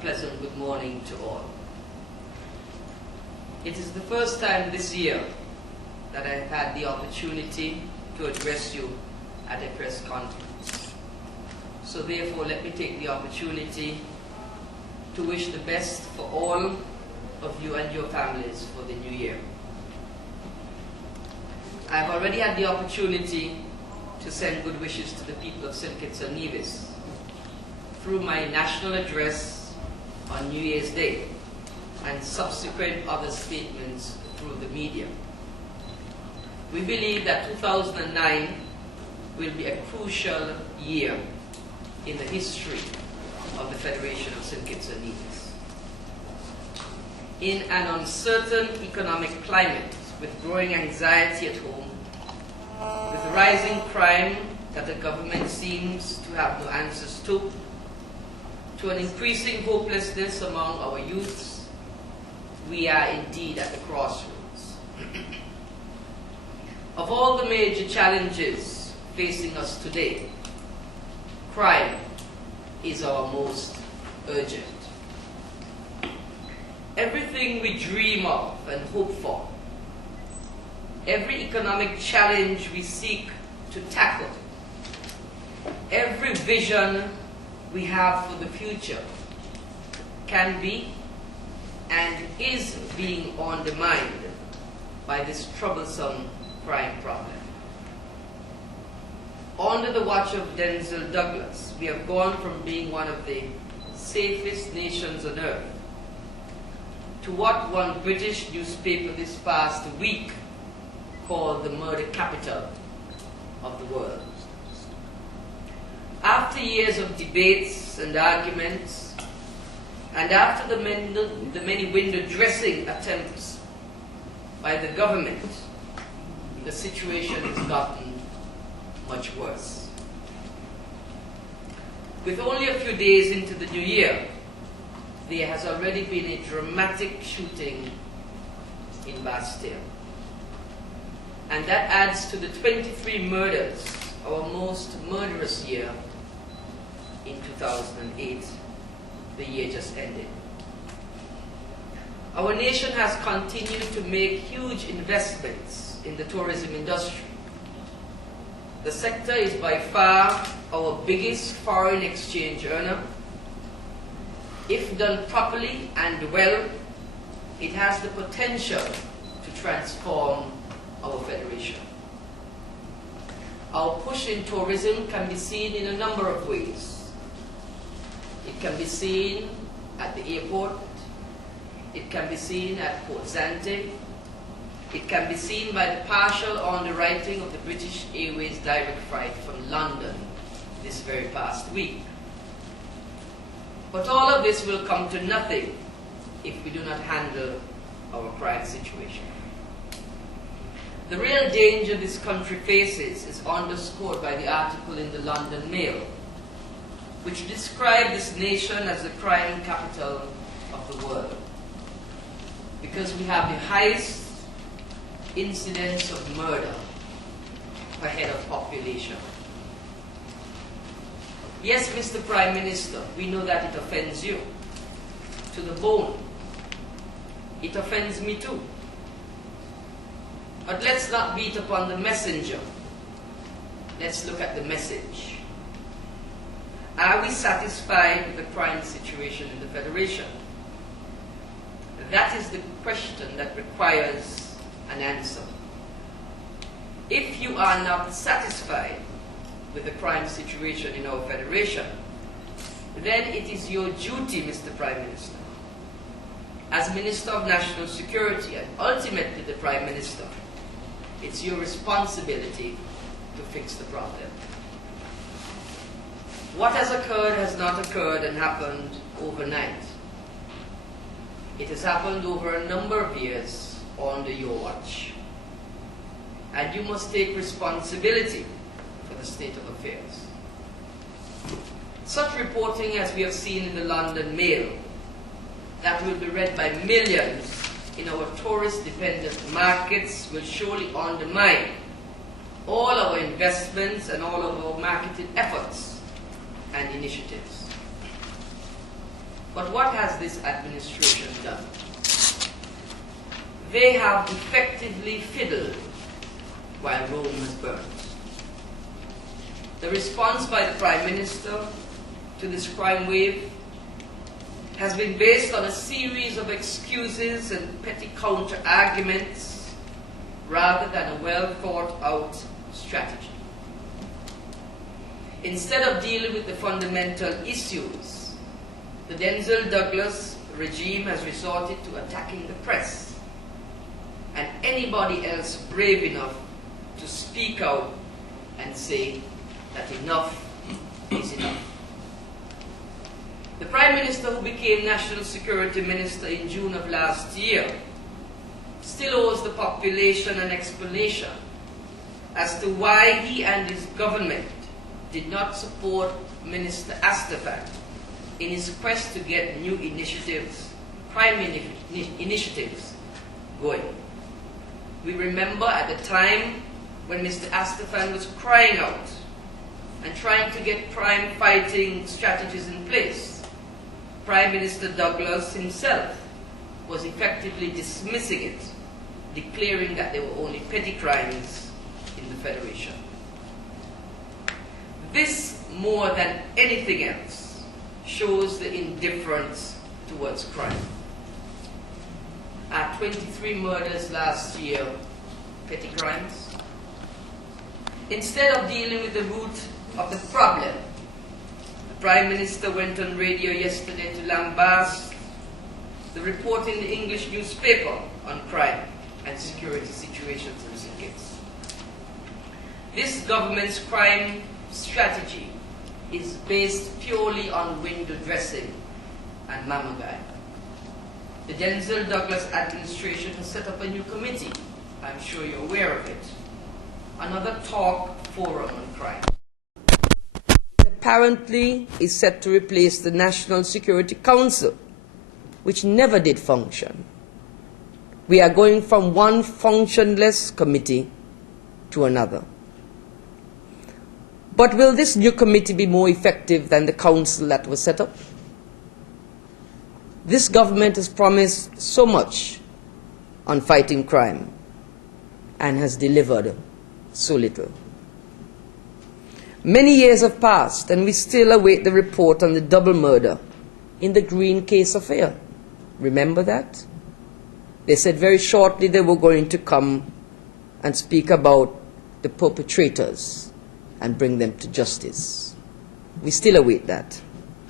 pleasant good morning to all. It is the first time this year that I have had the opportunity to address you at a press conference. So therefore, let me take the opportunity to wish the best for all of you and your families for the new year. I have already had the opportunity to send good wishes to the people of St. Kitts and Nevis through my national address on New Year's Day and subsequent other statements through the media. We believe that 2009 will be a crucial year in the history of the Federation of St. Kitts and Nevis. In an uncertain economic climate, with growing anxiety at home, with rising crime that the government seems to have no answers to an increasing hopelessness among our youths, we are indeed at the crossroads. Of all the major challenges facing us today, crime is our most urgent. Everything we dream of and hope for, every economic challenge we seek to tackle, every vision we have for the future can be and is being undermined by this troublesome crime problem. Under the watch of Denzel Douglas, we have gone from being one of the safest nations on earth to what one British newspaper this past week called the murder capital of the world. After years of debates and arguments, and after the many window dressing attempts by the government, the situation has gotten much worse. With only a few days into the new year, there has already been a dramatic shooting in Bastille. And that adds to the 23 murders, our most murderous year in 2008, the year just ended. Our nation has continued to make huge investments in the tourism industry. The sector is by far our biggest foreign exchange earner. If done properly and well, it has the potential to transform our federation. Our push in tourism can be seen in a number of ways. It can be seen at the airport, it can be seen at Port Zante, it can be seen by the partial underwriting of the British Airways direct flight from London this very past week. But all of this will come to nothing if we do not handle our crime situation. The real danger this country faces is underscored by the article in the London Mail, which described this nation as the crime capital of the world, because we have the highest incidence of murder per head of population. Yes, Mr. Prime Minister, we know that it offends you to the bone. It offends me too. But let's not beat upon the messenger. Let's look at the message. Are we satisfied with the crime situation in the Federation? That is the question that requires an answer. If you are not satisfied with the crime situation in our Federation, then it is your duty, Mr. Prime Minister, as Minister of National Security and ultimately the Prime Minister, it's your responsibility to fix the problem. What has occurred has not occurred and happened overnight. It has happened over a number of years under your watch. And you must take responsibility for the state of affairs. Such reporting as we have seen in the London Mail, that will be read by millions in our tourist-dependent markets, will surely undermine all our investments and all of our marketing efforts and initiatives. But what has this administration done? They have effectively fiddled while Rome has burned. The response by the Prime Minister to this crime wave has been based on a series of excuses and petty counter-arguments rather than a well-thought-out strategy. Instead of dealing with the fundamental issues, the Denzel Douglas regime has resorted to attacking the press and anybody else brave enough to speak out and say that enough is enough. The Prime Minister, who became National Security Minister in June of last year, still owes the population an explanation as to why he and his government did not support Minister Astafan in his quest to get new initiatives, crime initiatives, going. We remember at the time when Mr. Astafan was crying out and trying to get crime-fighting strategies in place, Prime Minister Douglas himself was effectively dismissing it, declaring that they were only petty crimes in the Federation. This, more than anything else, shows the indifference towards crime. At 23 murders last year, petty crimes. Instead of dealing with the root of the problem, the Prime Minister went on radio yesterday to lambast the report in the English newspaper on crime and security situations in St. This government's crime strategy is based purely on window dressing and mamagai. The Denzel Douglas administration has set up a new committee. I'm sure you're aware of it. Another talk forum on crime. It apparently is set to replace the National Security Council, which never did function. We are going from one functionless committee to another. But will this new committee be more effective than the council that was set up? This government has promised so much on fighting crime and has delivered so little. Many years have passed and we still await the report on the double murder in the Green case affair. Remember that? They said very shortly they were going to come and speak about the perpetrators and bring them to justice. We still await that.